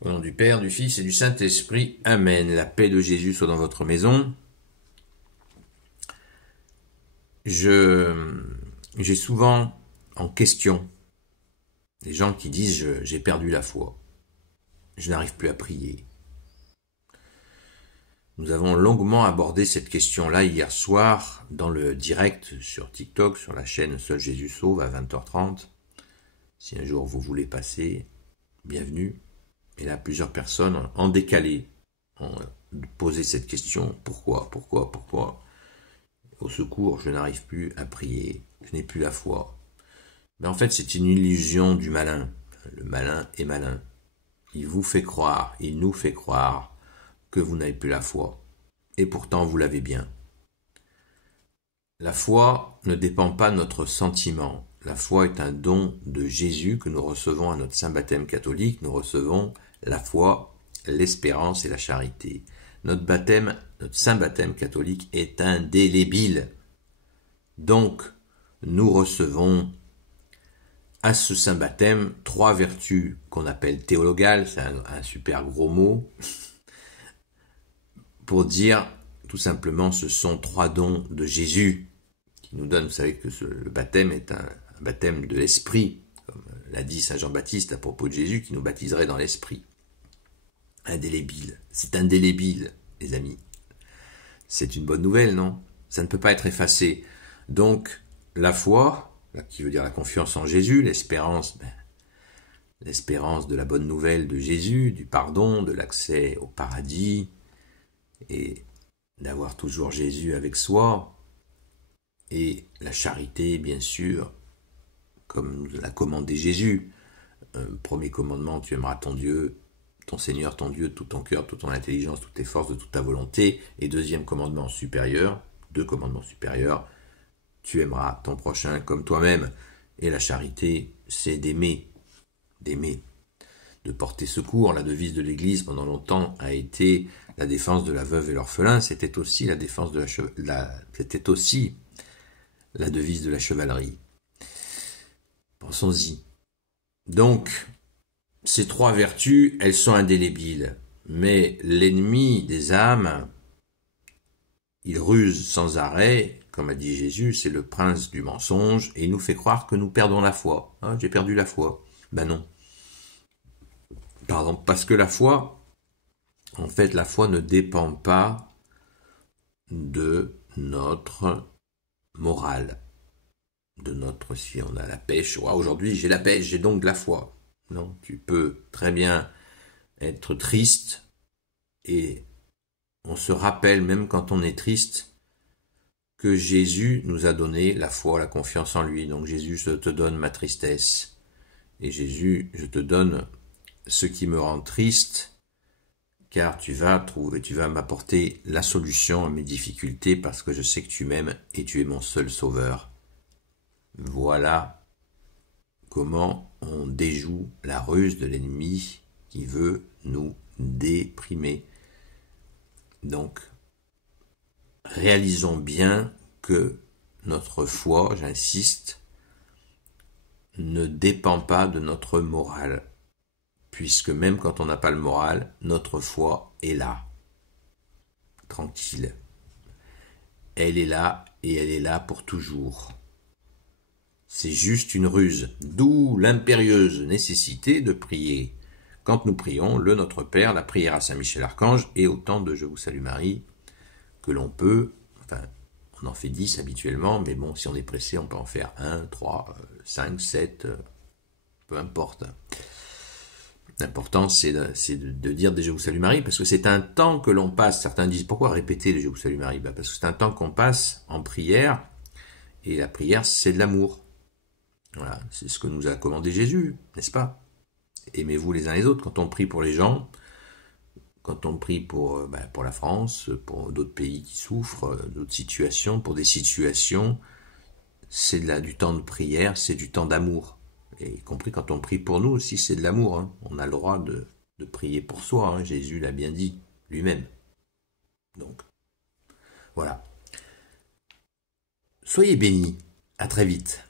Au nom du Père, du Fils et du Saint-Esprit. Amen. La paix de Jésus soit dans votre maison. J'ai souvent en question des gens qui disent j'ai perdu la foi. Je n'arrive plus à prier. Nous avons longuement abordé cette question-là hier soir dans le direct sur TikTok, sur la chaîne Seul Jésus Sauve à 20h30. Si un jour vous voulez passer, bienvenue. Et là, plusieurs personnes en décalé ont posé cette question. Pourquoi? Au secours, je n'arrive plus à prier. Je n'ai plus la foi. Mais en fait, c'est une illusion du malin. Le malin est malin. Il vous fait croire, il nous fait croire que vous n'avez plus la foi. Et pourtant, vous l'avez bien. La foi ne dépend pas de notre sentiment. La foi est un don de Jésus que nous recevons à notre saint baptême catholique. Nous recevons la foi, l'espérance et la charité. Notre saint baptême catholique est indélébile. Donc, nous recevons à ce saint baptême 3 vertus qu'on appelle théologales, c'est un super gros mot, pour dire tout simplement ce sont 3 dons de Jésus qui nous donnent. Vous savez que le baptême est un baptême de l'esprit, comme l'a dit saint Jean-Baptiste à propos de Jésus, qui nous baptiserait dans l'esprit. Indélébile. C'est indélébile, les amis. C'est une bonne nouvelle, non? Ça ne peut pas être effacé. Donc, la foi, qui veut dire la confiance en Jésus, l'espérance, l'espérance de la bonne nouvelle de Jésus, du pardon, de l'accès au paradis, et d'avoir toujours Jésus avec soi, et la charité, bien sûr, comme l'a commandé Jésus. Premier commandement, tu aimeras ton Dieu, ton Seigneur, ton Dieu, de tout ton cœur, toute ton intelligence, toutes tes forces, de toute ta volonté. Et deuxième commandement supérieur, 2 commandements supérieurs, tu aimeras ton prochain comme toi-même. Et la charité, c'est d'aimer, de porter secours. La devise de l'Église pendant longtemps a été la défense de la veuve et l'orphelin. C'était aussi la défense de c'était aussi la devise de la chevalerie. Pensons-y. Donc, ces 3 vertus, elles sont indélébiles. Mais l'ennemi des âmes, il ruse sans arrêt, comme a dit Jésus, c'est le prince du mensonge, et il nous fait croire que nous perdons la foi. J'ai perdu la foi. Ben non. Pardon, parce que la foi, en fait, la foi ne dépend pas de notre morale. Si on a la pêche, aujourd'hui j'ai la pêche, j'ai donc de la foi. Non, tu peux très bien être triste, et on se rappelle même quand on est triste que Jésus nous a donné la foi, la confiance en lui. Donc Jésus, je te donne ma tristesse, et Jésus, je te donne ce qui me rend triste, car tu vas m'apporter la solution à mes difficultés, parce que je sais que tu m'aimes et tu es mon seul sauveur. Voilà comment on déjoue la ruse de l'ennemi qui veut nous déprimer. Donc, réalisons bien que notre foi, j'insiste, ne dépend pas de notre morale, puisque même quand on n'a pas le moral, notre foi est là, tranquille. Elle est là, et elle est là pour toujours. C'est juste une ruse, d'où l'impérieuse nécessité de prier. Quand nous prions le Notre Père, la prière à Saint Michel Archange, et autant de Je vous salue Marie que l'on peut, on en fait 10 habituellement, mais bon, si on est pressé, on peut en faire 1, 3, 5, 7, peu importe. L'important, c'est de dire des Je vous salue Marie, parce que c'est un temps que l'on passe. Certains disent, pourquoi répéter les Je vous salue Marie? Parce que c'est un temps qu'on passe en prière, et la prière, c'est de l'amour. Voilà, c'est ce que nous a commandé Jésus, n'est-ce pas? Aimez-vous les uns les autres. Quand on prie pour les gens, quand on prie pour la France, pour d'autres pays qui souffrent, d'autres situations, pour des situations, c'est du temps de prière, c'est du temps d'amour. Et y compris quand on prie pour nous aussi, c'est de l'amour. On a le droit de prier pour soi. Jésus l'a bien dit lui-même. Donc, voilà. Soyez bénis. À très vite.